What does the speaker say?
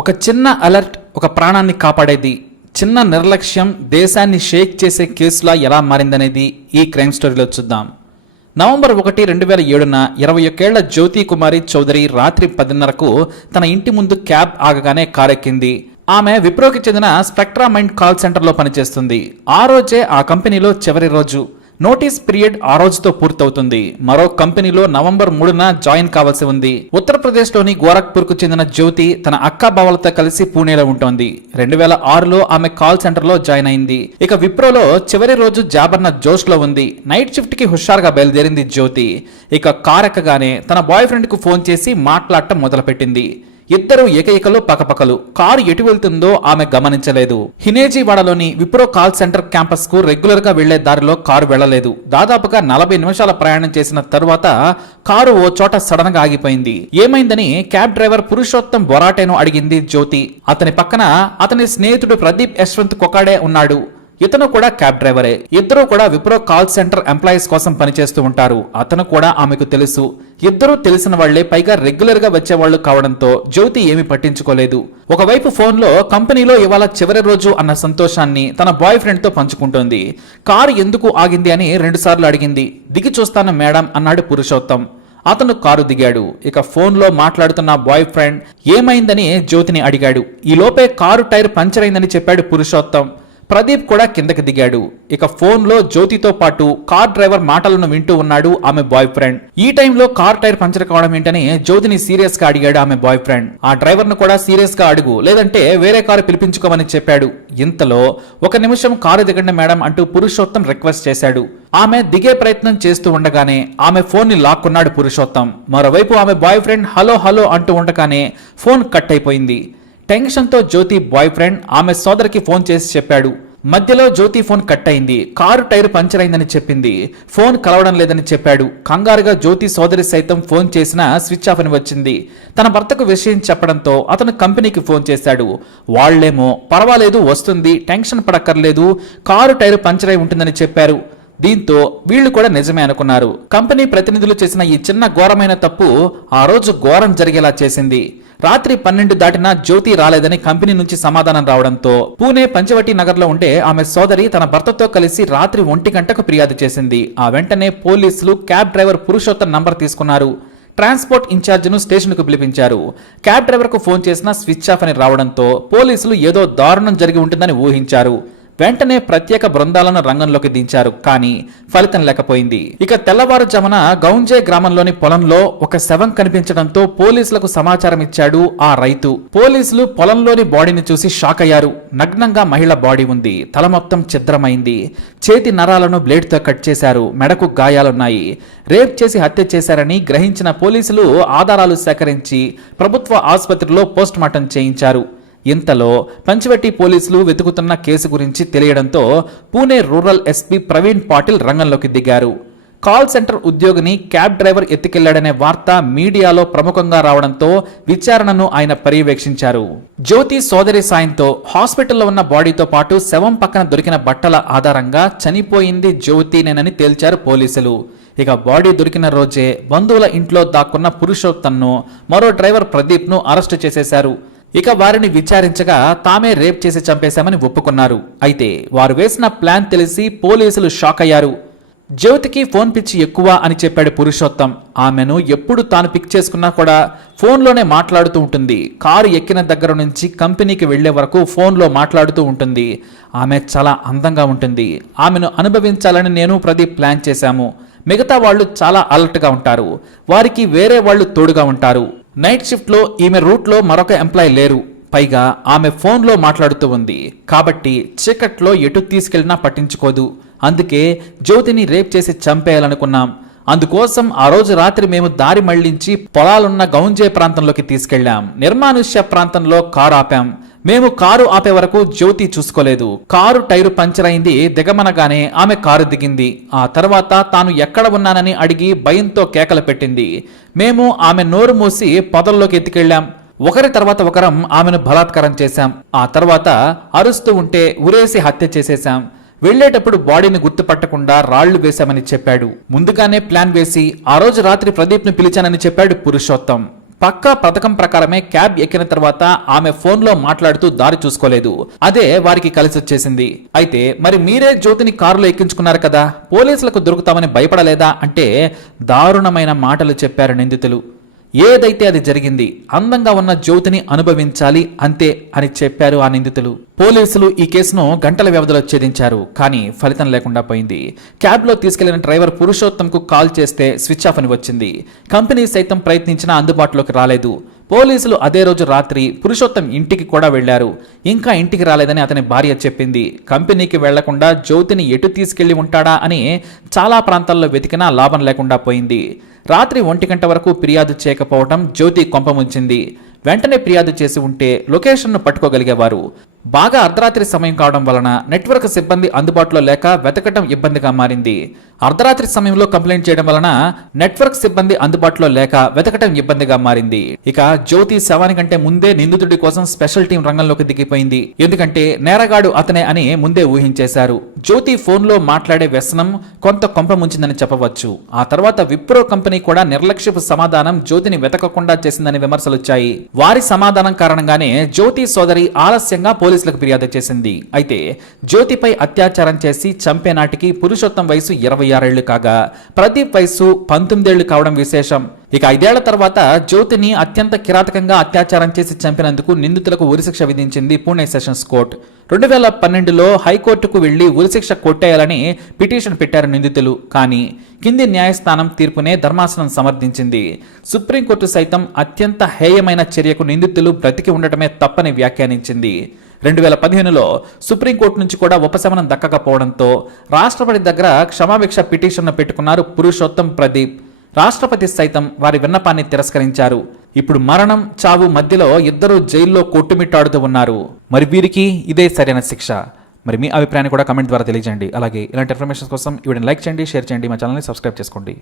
ఒక చిన్న అలర్ట్ ఒక ప్రాణాన్ని కాపాడేది. చిన్న నిర్లక్ష్యం దేశాన్ని షేక్ చేసే కేసులా ఎలా మారిందనేది ఈ క్రైమ్ స్టోరీలో చూద్దాం. నవంబర్ ఒకటి రెండు వేల ఏడున ఇరవై ఒకేళ్ళ జ్యోతి కుమారి చౌదరి రాత్రి పదిన్నరకు తన ఇంటి ముందు క్యాబ్ ఆగగానే కారెక్కింది. ఆమె విప్రోకి చెందిన స్పెక్ట్రా మైండ్ కాల్ సెంటర్లో పనిచేస్తుంది. ఆ రోజే ఆ కంపెనీలో చివరి రోజు. నోటీస్ పీరియడ్ ఆ రోజుతో పూర్తవుతుంది. మరో కంపెనీలో నవంబర్ మూడున జాయిన్ కావాల్సి ఉంది. ఉత్తరప్రదేశ్లోని గోరఖ్పూర్కు చెందిన జ్యోతి తన అక్క బావలతో కలిసి పూణేలో ఉంటోంది. రెండు వేల ఆరులో ఆమె కాల్ సెంటర్లో జాయిన్ అయింది. ఇక విప్రోలో చివరి రోజు జాబర్న జోష్లో ఉంది. నైట్ షిఫ్ట్కి హుషారుగా బయలుదేరింది జ్యోతి. ఇక కార్ ఎక్కగానే తన బాయ్ ఫ్రెండ్కు ఫోన్ చేసి మాట్లాడటం మొదలుపెట్టింది. ఇద్దరు ఏకైకలు పకపకలు. కారు ఎటు వెళ్తుందో ఆమె గమనించలేదు. హినేజీవాడలోని విప్రో కాల్ సెంటర్ క్యాంపస్కు రెగ్యులర్గా వెళ్ళే దారిలో కారు వెళ్ళలేదు దాదాపుగా నలభై నిమిషాల ప్రయాణం చేసిన తరువాత కారు ఓ చోట సడన్గా ఆగిపోయింది. ఏమైందని క్యాబ్ డ్రైవర్ పురుషోత్తం బొరాటేను అడిగింది జ్యోతి. అతని పక్కన అతని స్నేహితుడు ప్రదీప్ యశ్వంత్ కొకాడే ఉన్నాడు. ఇతను కూడా క్యాబ్ డ్రైవరే. ఇద్దరు కూడా విప్రో కాల్ సెంటర్ ఎంప్లాయీస్ కోసం పనిచేస్తూ ఉంటారు. అతను కూడా ఆమెకు తెలుసు. ఇద్దరూ తెలిసిన వాళ్ళే పైగా రెగ్యులర్గా వచ్చేవాళ్ళు కావడంతో జ్యోతి ఏమి పట్టించుకోలేదు. ఒకవైపు ఫోన్లో కంపెనీలో ఇవాళ చివరి రోజు అన్న సంతోషాన్ని తన బాయ్ ఫ్రెండ్తో పంచుకుంటోంది. కారు ఎందుకు ఆగింది అని రెండుసార్లు అడిగింది. దిగి చూస్తాను మేడం అన్నాడు పురుషోత్తం. అతను కారు దిగాడు. ఇక ఫోన్లో మాట్లాడుతున్న బాయ్ ఫ్రెండ్ ఏమైందని జ్యోతిని అడిగాడు. ఈ లోపే కారు టైర్ పంచర్ అయిందని చెప్పాడు పురుషోత్తం. ప్రదీప్ కూడా కిందకి దిగాడు. ఇక ఫోన్లో జ్యోతితో పాటు కార్ డ్రైవర్ మాటలను వింటూ ఉన్నాడు ఆమె బాయ్ ఫ్రెండ్. ఈ టైంలో కార్ టైర్ పంచర్ కావడం ఏంటని జ్యోతిని సీరియస్గా అడిగాడు ఆమె బాయ్ ఫ్రెండ్. ఆ డ్రైవర్ను కూడా సీరియస్గా అడుగు లేదంటే వేరే కారు పిలిపించుకోమని చెప్పాడు. ఇంతలో ఒక నిమిషం కారు దిగండి మేడం అంటూ పురుషోత్తం రిక్వెస్ట్ చేశాడు. ఆమె దిగే ప్రయత్నం చేస్తూ ఉండగానే ఆమె ఫోన్ని లాక్కున్నాడు పురుషోత్తం. మరోవైపు ఆమె బాయ్ ఫ్రెండ్ హలో హలో అంటూ ఉండగానే ఫోన్ కట్ అయిపోయింది. టెన్షన్తో జ్యోతి బాయ్ ఫ్రెండ్ ఆమె సోదరికి ఫోన్ చేసి చెప్పాడు. మధ్యలో జ్యోతి ఫోన్ కట్ అయింది. కారు టైర్ పంచర్ అయిందని చెప్పింది. ఫోన్ కలవడం లేదని చెప్పాడు. కంగారుగా జ్యోతి సోదరి సైతం ఫోన్ చేసినా స్విచ్ ఆఫ్ అని వచ్చింది. తన భర్తకు విషయం చెప్పడంతో అతను కంపెనీకి ఫోన్ చేశాడు. వాళ్ళేమో పర్వాలేదు వస్తుంది. టెన్షన్ పడక్కర్లేదు. కారు టైర్ పంచర్ అయి ఉంటుందని చెప్పారు. దీంతో వీళ్ళు కూడా నిజమే అనుకున్నారు. కంపెనీ ప్రతినిధులు చేసిన ఈ చిన్న ఘోరమైన తప్పు ఆ రోజు ఘోరం జరిగేలా చేసింది. రాత్రి పన్నెండు దాటినా జ్యోతి రాలేదని కంపెనీ నుంచి సమాధానం రావడంతో పూణే పంచవటి నగర్లో ఉండే ఆమె సోదరి తన భర్తతో కలిసి రాత్రి ఒంటి గంటకు ఫిర్యాదు చేసింది. ఆ వెంటనే పోలీసులు క్యాబ్ డ్రైవర్ పురుషోత్తం నంబర్ తీసుకున్నారు. ట్రాన్స్పోర్ట్ ఇన్ఛార్జ్ను స్టేషన్కు పిలిపించారు. క్యాబ్ డ్రైవర్కు ఫోన్ చేసినా స్విచ్ ఆఫ్ అని రావడంతో పోలీసులు ఏదో దారుణం జరిగి ఉంటుందని ఊహించారు. వెంటనే ప్రత్యేక బృందాలను రంగంలోకి దించారు కానీ ఫలితం లేకపోయింది. ఇక తెల్లవారుజామున గౌంజే గ్రామంలోని పొలంలో ఒక శవం కనిపించడంతో పోలీసులకు సమాచారం ఇచ్చాడు ఆ రైతు. పోలీసులు పొలంలోని బాడీని చూసి షాక్ అయ్యారు. నగ్నంగా మహిళ బాడీ ఉంది. తల మొత్తం ఛిద్రమైంది. చేతి నరాలను బ్లేడ్తో కట్ చేశారు. మెడకు గాయాలున్నాయి. రేప్ చేసి హత్య చేశారని గ్రహించిన పోలీసులు ఆధారాలు సేకరించి ప్రభుత్వ ఆసుపత్రిలో పోస్టుమార్టం చేయించారు. ఇంతలో పంచవటి పోలీసులు వెతుకుతున్న కేసు గురించి తెలియడంతో పూణే రూరల్ ఎస్పీ ప్రవీణ్ పాటిల్ రంగంలోకి దిగారు. కాల్ సెంటర్ ఉద్యోగిని క్యాబ్ డ్రైవర్ ఎత్తుకెళ్ళాడనే వార్త మీడియాలో ప్రముఖంగా రావడంతో విచారణను ఆయన పర్యవేక్షించారు. జ్యోతి సోదరి సాయంతో హాస్పిటల్లో ఉన్న బాడీతో పాటు శవం పక్కన దొరికిన బట్టల ఆధారంగా చనిపోయింది జ్యోతినేనని తేల్చారు పోలీసులు. ఇక బాడీ దొరికిన రోజే బంధువుల ఇంట్లో దాక్కున్న పురుషోత్తన్ను మరో డ్రైవర్ ప్రదీప్ను అరెస్టు చేసేశారు. ఇక వారిని విచారించగా తామే రేప్ చేసి చంపేశామని ఒప్పుకున్నారు. అయితే వారు వేసిన ప్లాన్ తెలిసి పోలీసులు షాక్ అయ్యారు. జ్యోతికి ఫోన్ పిచ్చి ఎక్కువ అని చెప్పాడు పురుషోత్తం. ఆమెను ఎప్పుడు తాను పిక్ చేసుకున్నా కూడా ఫోన్లోనే మాట్లాడుతూ ఉంటుంది. కారు ఎక్కిన దగ్గర నుంచి కంపెనీకి వెళ్ళే వరకు ఫోన్లో మాట్లాడుతూ ఉంటుంది. ఆమె చాలా అందంగా ఉంటుంది. ఆమెను అనుభవించాలని నేను ప్రదీప్ ప్లాన్ చేశాము. మిగతా వాళ్ళు చాలా అలర్ట్గా ఉంటారు. వారికి వేరే వాళ్ళు తోడుగా ఉంటారు. నైట్ షిఫ్ట్లో ఈమె రూట్లో మరొక ఎంప్లాయ్ లేరు. పైగా ఆమె ఫోన్లో మాట్లాడుతూ ఉంది. కాబట్టి చీకట్లో ఎటు తీసుకెళ్ళినా పట్టించుకోదు. అందుకే జ్యోతిని రేప్ చేసి చంపేయాలనుకున్నాం. అందుకోసం ఆ రోజు రాత్రి మేము దారి మళ్ళించి పొలాలున్న గౌంజే ప్రాంతంలోకి తీసుకెళ్ళాం నిర్మానుష్య ప్రాంతంలో కారు ఆపాం. మేము కారు ఆపే వరకు జ్యోతి చూసుకోలేదు. కారు టైరు పంచర్ అయింది దిగమనగానే ఆమె కారు దిగింది. ఆ తర్వాత తాను ఎక్కడ ఉన్నానని అడిగి భయంతో కేకలు పెట్టింది. మేము ఆమె నోరు మూసి పొదల్లోకి ఎత్తుకెళ్ళాం. ఒకరి తర్వాత ఒకరం ఆమెను బలాత్కారం చేశాం. ఆ తర్వాత అరుస్తూ ఉంటే ఉరేసి హత్య చేసేశాం. వెళ్ళేటప్పుడు బాడీని గుర్తుపట్టకుండా రాళ్ళు వేశామని చెప్పాడు. ముందుగానే ప్లాన్ వేసి ఆ రోజు రాత్రి ప్రదీప్ను పిలిచానని చెప్పాడు పురుషోత్తం. పక్కా పథకం ప్రకారమే క్యాబ్ ఎక్కిన తర్వాత ఆమె ఫోన్లో మాట్లాడుతూ దారి చూసుకోలేదు. అదే వారికి కలిసి వచ్చేసింది. అయితే మరి మీరే జ్యోతిని కారులో ఎక్కించుకున్నారు కదా? పోలీసులకు దొరుకుతామని భయపడలేదా? అంటే దారుణమైన మాటలు చెప్పారు నిందితులు. ఏదైతే అది జరిగింది అందంగా ఉన్న జ్యోతిని అనుభవించాలి అంతే అని చెప్పారు ఆ నిందితులు. పోలీసులు ఈ కేసును గంటల వ్యవధిలో ఛేదించారు కానీ ఫలితం లేకుండా పోయింది. క్యాబ్లో తీసుకెళ్ళిన డ్రైవర్ పురుషోత్తంకు కాల్ చేస్తే స్విచ్ ఆఫ్ అని వచ్చింది. కంపెనీ సైతం ప్రయత్నించినా అందుబాటులోకి రాలేదు. పోలీసులు అదే రోజు రాత్రి పురుషోత్తం ఇంటికి కూడా వెళ్ళారు ఇంకా ఇంటికి రాలేదని అతని భార్య చెప్పింది. కంపెనీకి వెళ్ళకుండా జ్యోతిని ఎటు తీసుకెళ్ళి ఉంటాడా అని చాలా ప్రాంతాల్లో వెతికినా లాభం లేకుండా పోయింది. రాత్రి ఒంటి గంట వరకు ఫిర్యాదు చేయకపోవడం జ్యోతి కొంపముంచింది. వెంటనే ఫిర్యాదు చేసి ఉంటే లొకేషన్ను పట్టుకోగలిగేవారు. బాగా అర్ధరాత్రి సమయం కావడం వలన నెట్వర్క్ సిబ్బంది అందుబాటులో లేక వెతకటం ఇబ్బందిగా మారింది. అర్ధరాత్రి సమయంలో కంప్లైంట్ చేయడం వలన నెట్వర్క్ సిబ్బంది అందుబాటులో లేక వెతకటం ఇబ్బందిగా మారింది. ఇక జ్యోతి శవానికంటే ముందే నిందితుడి కోసం స్పెషల్ టీం రంగంలోకి దిగిపోయింది. ఎందుకంటే నేరగాడు అతనే అని ముందే ఊహించేశారు. జ్యోతి ఫోన్లో మాట్లాడే వ్యసనం కొంత కొంప ముంచిందని చెప్పవచ్చు. ఆ తర్వాత విప్రో కంపెనీ కూడా నిర్లక్ష్యపు సమాధానం జ్యోతిని వెతకకుండా చేసిందని విమర్శలొచ్చాయి. వారి సమాధానం కారణంగానే జ్యోతి సోదరి ఆలస్యంగా పోలీసులకు ఫిర్యాదు చేసింది. అయితే జ్యోతిపై అత్యాచారం చేసి చంపే నాటికి పురుషోత్తం వయసు ఇరవై ఆరేళ్ళు కాగా ప్రదీప్ వయసు పంతొమ్మిదేళ్ళు కావడం విశేషం. ఇక ఐదేళ్ళ తర్వాత జ్యోతిని అత్యంత కిరాతకంగా అత్యాచారం చేసి చంపినందుకు నిందితులకు ఉరిశిక్ష విధించింది పూణే సెషన్స్ కోర్టు. రెండు వేల పన్నెండులో హైకోర్టుకు వెళ్ళి ఉరిశిక్ష కొట్టేయాలని పిటిషన్ పెట్టారు నిందితులు. కానీ కింది న్యాయస్థానం తీర్పునే ధర్మాసనం సమర్థించింది. సుప్రీంకోర్టు సైతం అత్యంత హేయమైన చర్యకు నిందితులు బ్రతికి ఉండటమే తప్పని వ్యాఖ్యానించింది. రెండు వేల పదిహేనులో సుప్రీంకోర్టు నుంచి కూడా ఉపశమనం దక్కకపోవడంతో రాష్ట్రపతి దగ్గర క్షమాభిక్ష పిటిషన్ను పెట్టుకున్నారు పురుషోత్తం ప్రదీప్. రాష్ట్రపతి సైతం వారి విన్నపాన్ని తిరస్కరించారు. ఇప్పుడు మరణం చావు మధ్యలో ఇద్దరు జైల్లో కొట్టుమిట్టాడుతూ ఉన్నారు. మరి వీరికి ఇదే సరైన శిక్ష. మరి మీ అభిప్రాయాన్ని కూడా కమెంట్ ద్వారా తెలియజేయండి. అలాగే ఇలాంటి ఇన్ఫర్మేషన్ కోసం ఈ లైక్ చేయండి షేర్ చేయండి మా ఛానల్ని సబ్స్క్రైబ్ చేసుకోండి.